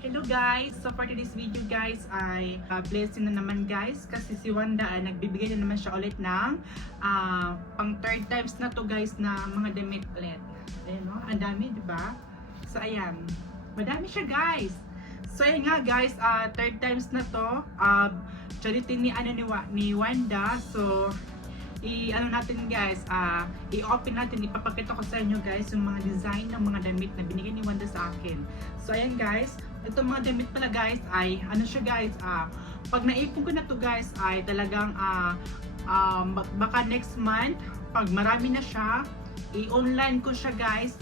Hello guys! So for today's video guys ay blessing na naman guys kasi si Wanda ay nagbibigay na naman siya ulit ng pang third times na to guys na mga damit ulit. Ayan o, ang dami diba? So ayan, madami siya guys. So ayan nga guys, third times na to, charity ni Wanda. So i-ano natin guys, i-open natin, ipapakita ko sa inyo guys yung mga design ng mga damit na binigay ni Wanda sa akin. So ayan guys, itong mga damit pala guys ay ano siya guys, pag naipon ko na to guys ay talagang baka next month pag marami na siya, i-online ko siya guys,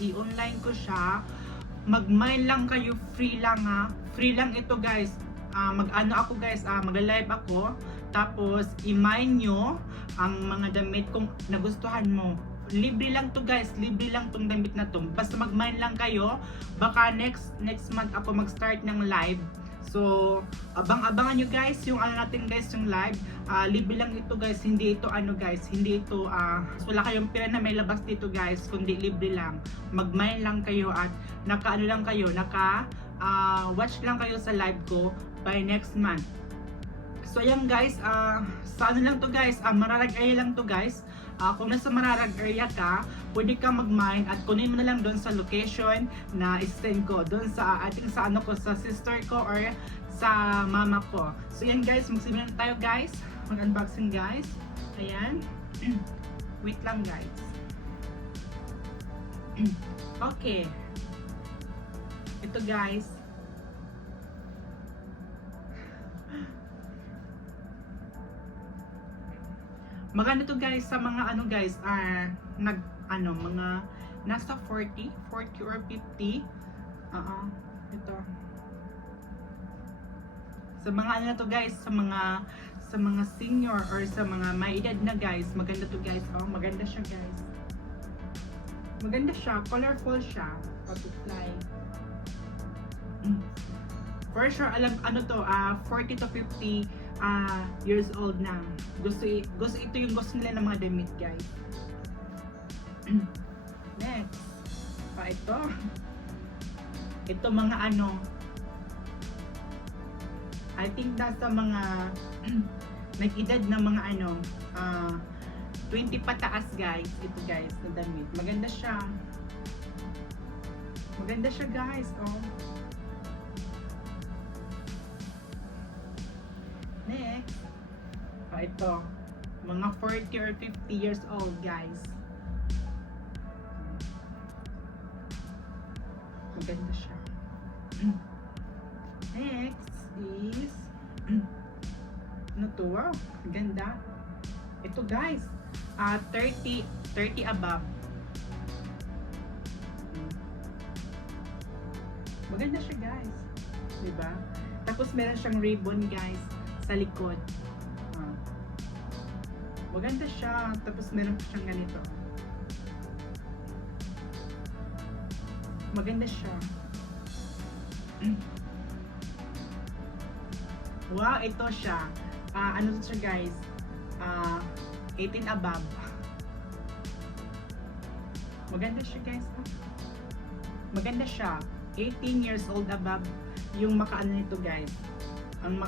mag-mine lang kayo, free lang free lang ito guys. Mag-ano ako guys, mag-live ako, tapos i-mine nyo ang mga damit kung nagustuhan mo. Libre lang to guys, libre lang tong damit na to. Basta mag-mine lang kayo, baka next month ako mag-start ng live. So, abangan nyo guys yung ano natin guys, yung live. Libre lang ito guys, hindi ito ano guys, hindi ito wala kayong pera na may labas dito guys, kundi libre lang. Mag-mine lang kayo at naka-ano lang kayo, watch lang kayo sa live ko by next month. So ayan guys, sa ano lang to guys, Mararag area lang to guys. Kung nasa Mararag area ka, pwede ka mag-mine at kunin mo na lang doon sa location na i-send ko doon sa ating sa ano ko, sa sister ko or sa mama ko. So yan guys, magsimulan tayo guys, mag-unboxing guys. Ayan. Wait lang guys. Okay. Ito guys. Maganda to guys sa mga ano guys, mga nasa 40 or 50. Ito. Sa mga ano to guys, sa mga senior or sa mga may edad na guys, maganda to guys. Maganda siya guys. Maganda siya, colorful siya. Butterfly. For sure, alam ano to, 40 to 50 years old na. Gusto ito yung gusto nila ng mga damit guys. Next. Ito mga ano, I think nasa mga nag-edad na mga ano, 20 pataas guys. Ito guys, na damit. Maganda siya. Maganda siya guys. Next. Ito. Mga 40 or 50 years old guys. Maganda siya. Next is ano to? Wow, ganda. Ito guys, 30 above. Maganda siya guys, diba? Tapos meron siyang ribbon guys sa likod. Maganda siya. Tapos meron pa siyang ganito. Maganda siya. Wow, ito siya. Ano to siya guys? 18 above. Maganda siya guys. Maganda siya. 18 years old above yung makaano nito guys. Ang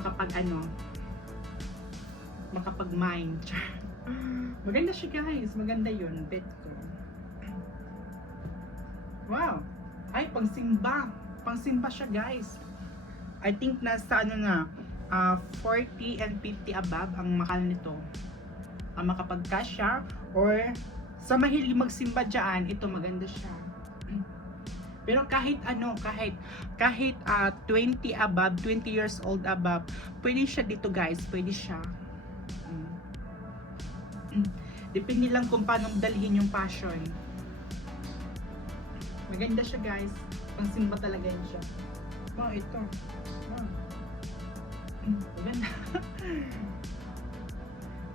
makapag-mine. Maganda siya guys. Maganda yun. Bet ko. Wow. Ay, pangsimba. Pangsimba siya guys. I think nasa ano na, 40 and 50 above ang makal nito. Ang makapag-kasya or sa mahilig magsimba dyan, ito maganda siya. Pero kahit 20 above, 20 years old above, pwede siya dito guys, pwede siya. Depende lang kung paano dalhin yung passion. Maganda siya guys, pangsimba talaga yun siya. Ito. Maganda.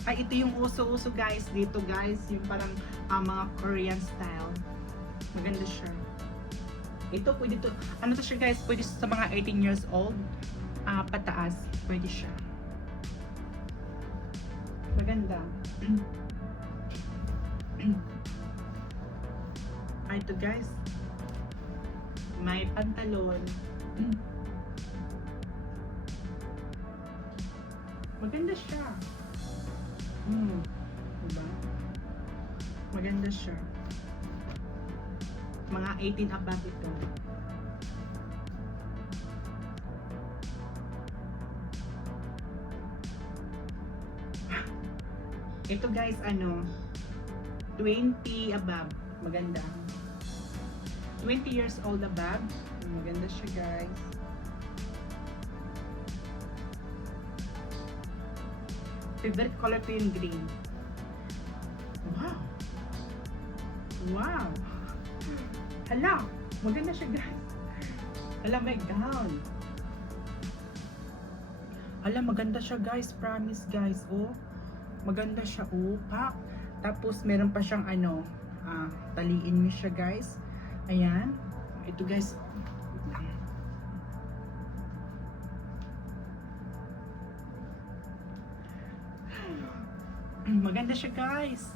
Ay, ito yung uso-uso guys dito guys, yung parang mga Korean style. Maganda siya. Ito pwede to, ano to siya guys, pwede sa mga 18 years old pataas, pwede siya. Maganda. Ito guys, may pantalon. Maganda siya. Hmm. Diba? Maganda siya. Mga 18 above ito. Ito guys, 20 above. Maganda. 20 years old above. Maganda siya guys. Favorite color ko yung green. Wow! Wow! Hala! Maganda siya guys. Hala, my gown. Hala, maganda siya guys. Promise guys. Oh, maganda siya. Oh, pak. Tapos meron pa siyang taliin mo siya guys. Ayan. Ito guys. Wait lang. Maganda siya guys.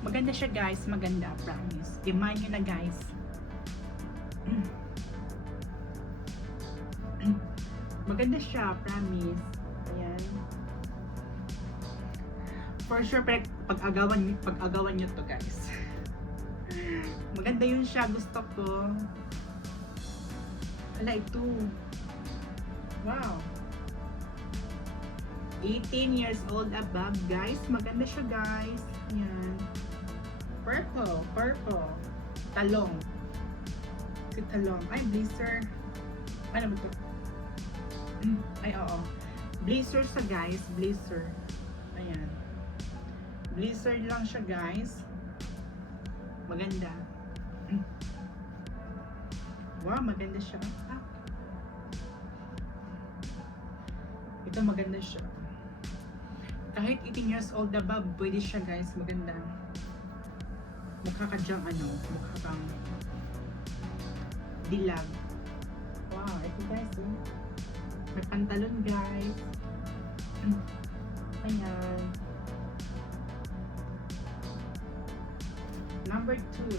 Maganda siya guys. Maganda. Promise. Demand nyo na guys. Maganda siya. Promise. Ayan. For sure, pag-agawan nyo to guys. Maganda yun siya. Gusto ko. Hala, ito. Wow. 18 years old above guys. Maganda siya guys. Ayan. Purple. Purple. Talong. Si talong. Ay, blazer. Ano ba ito? Ay, oo. Blazer sa guys. Blazer. Ayan. Blazer lang siya guys. Maganda. Wow, maganda siya. Ah. Ito maganda siya. Kahit 18 years old above, pwede siya guys. Maganda. Mukha ka dyang mukha kang dilag. Wow, ito guys. May pantalon guys. Ayan. Number 2.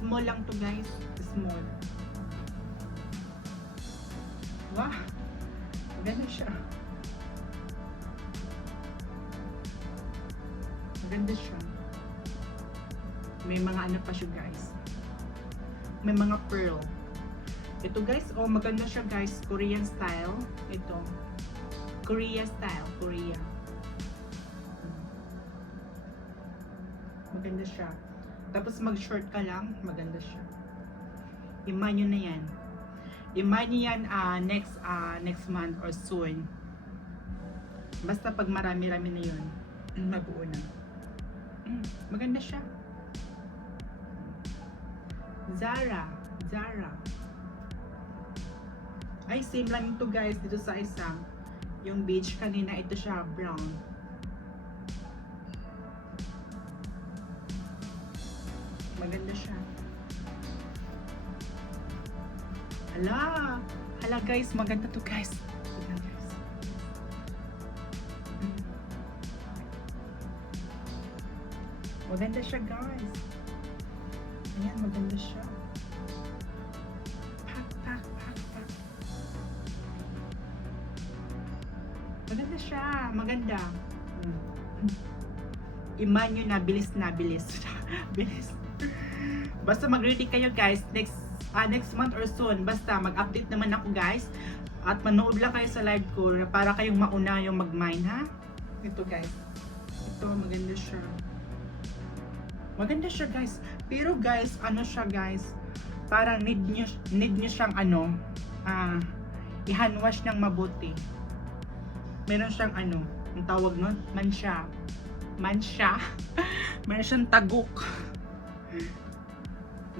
Small lang to guys. Small. Wow. Maganda siya. Maganda siya. May mga pa siya guys. May mga pearl. Ito guys, oh maganda siya guys. Korean style. Ito. Korea style. Korea. Maganda siya. Tapos mag-short ka lang. Maganda siya. Iman nyo na yan. Iman nyo yan next month or soon. Basta pag marami-rami na yun. Mabuo na. Maganda siya. Zara. Zara. Ay, same lang ito guys. Dito sa isang. Yung beige kanina. Ito siya. Brown. Maganda siya. Hala. Hala guys. Maganda to guys. Tignan guys. Maganda siya guys. Ayan, maganda siya. Pak, pak, pak, pak. Maganda siya. Maganda. Iman nyo na. Bilis na. Bilis. Bilis. Basta mag-ready kayo guys. Next month or soon. Basta mag-update naman ako guys. At manood lang kayo sa live ko para kayong mauna yung mag-mine ha. Ito guys. Ito maganda siya. Maganda siya guys. Pero guys, siya guys, parang need nyo siyang i-handwash ng mabuti. Meron siyang ang tawag nun, mansya. Meron siyang tagok.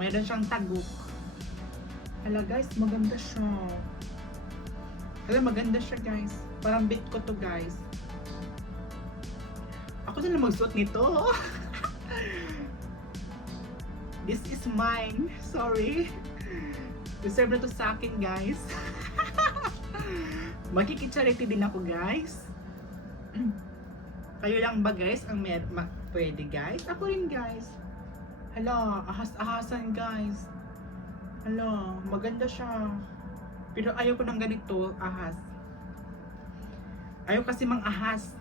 Meron siyang tagok. Hala guys, maganda siya. Hala, maganda siya guys. Parang bit ko to guys. Ako na lang magsuot nito. This is mine. Sorry. Reserve na to sa akin, guys. Magkikicharity din ako, guys. Kayo lang ba, guys, ang pwede, guys? Ako rin, guys. Hala, ahas-ahasan, guys. Hala, maganda siya. Pero ayaw ko ng ganito, ahas. Ayaw kasi mang ahas.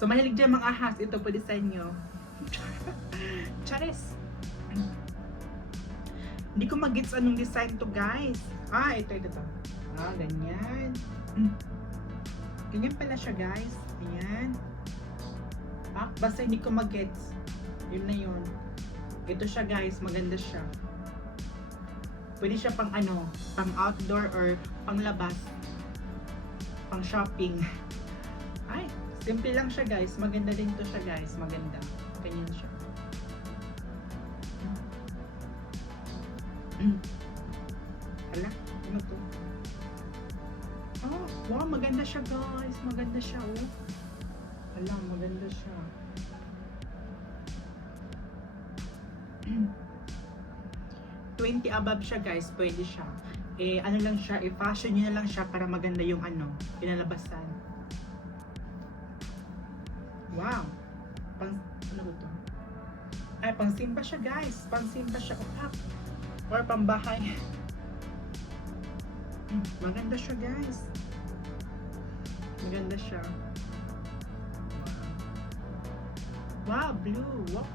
So mahilig dyan mang ahas, ito pwede sa inyo. Charis. Hindi ko mag-gets anong design to guys. Ito. Ganyan. Ganyan pala siya guys. Ayan. Basta hindi ko mag-gets. Yun na yun. Ito siya guys, maganda siya. Pwede siya pang pang outdoor or pang labas. Pang shopping. Simple lang siya guys. Maganda din to siya guys. Maganda. Ganyan siya. Hala, ano to? Wow, maganda siya guys. Maganda siya Hala, maganda siya. 20 above siya guys, pwede siya. Ano lang siya, fashion nyo na lang siya para maganda yung pinalabasan. Wow! Ano ba to? Pang simba siya guys. Pang simba siya. Or pang bahay. Maganda siya guys. Maganda siya. Wow, blue. Wow.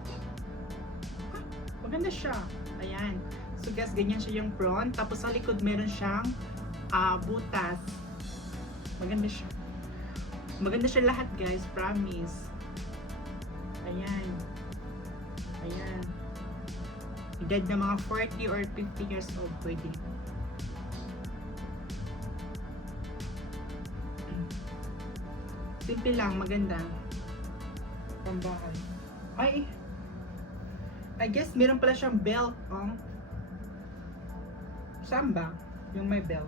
Maganda siya. Ayan. So guys, ganyan siya yung front. Tapos sa likod meron siyang butas. Maganda siya. Maganda siya lahat guys. Promise. Ayan. Ayan. Edad na mga 40 or 50 years old pwede. Simple lang. Maganda. Pambahay. I guess meron pala siyang belt. Saan ba? Yung may belt.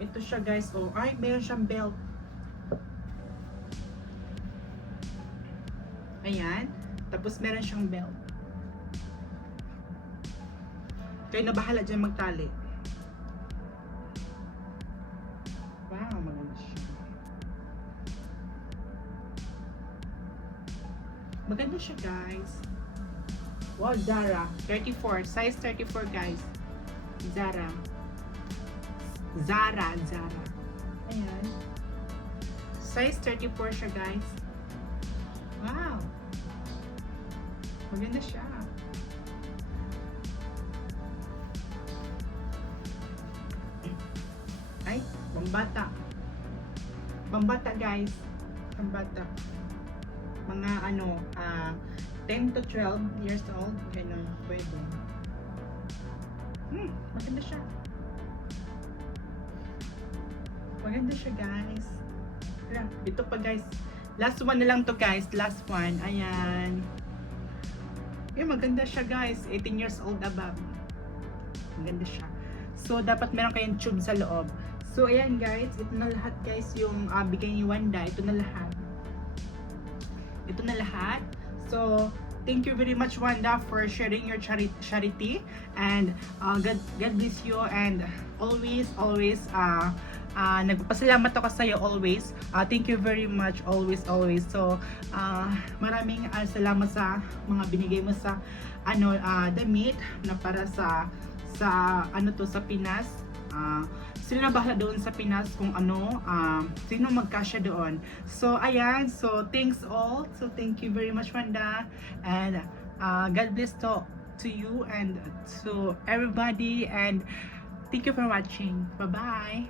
Ito siya guys. Meron siyang belt. Ayan. Tapos meron siyang belt. Kayo na bahala dyan magtali. Wow, maganda siya. Maganda siya guys. Wow, Zara. 34. Size 34 guys. Zara. Ayan. Size 34 siya guys. Wow. Maganda siya. Pambata. Pambata guys. Pambata. Mga 10 to 12 years old. Ganun. Pwede. Maganda siya. Maganda siya guys. Ito pa guys. Last one na lang to guys. Last one. Ayan. Maganda siya guys. 18 years old above. Maganda siya. So, dapat meron kayong tube sa loob. So, ayan guys. Ito na lahat guys yung bigay ni Wanda. Ito na lahat. Ito na lahat. So, thank you very much Wanda for sharing your charity. And God bless you. And always nagpapasalamat ako sa iyo always. Thank you very much always. So maraming salamat sa mga binigay mo sa damit na para sa sa Pinas. Sino na bahala doon sa Pinas kung sino magkasya doon. So ayan, so thanks all. So thank you very much Wanda, and God bless to you and to everybody, and thank you for watching. Bye bye.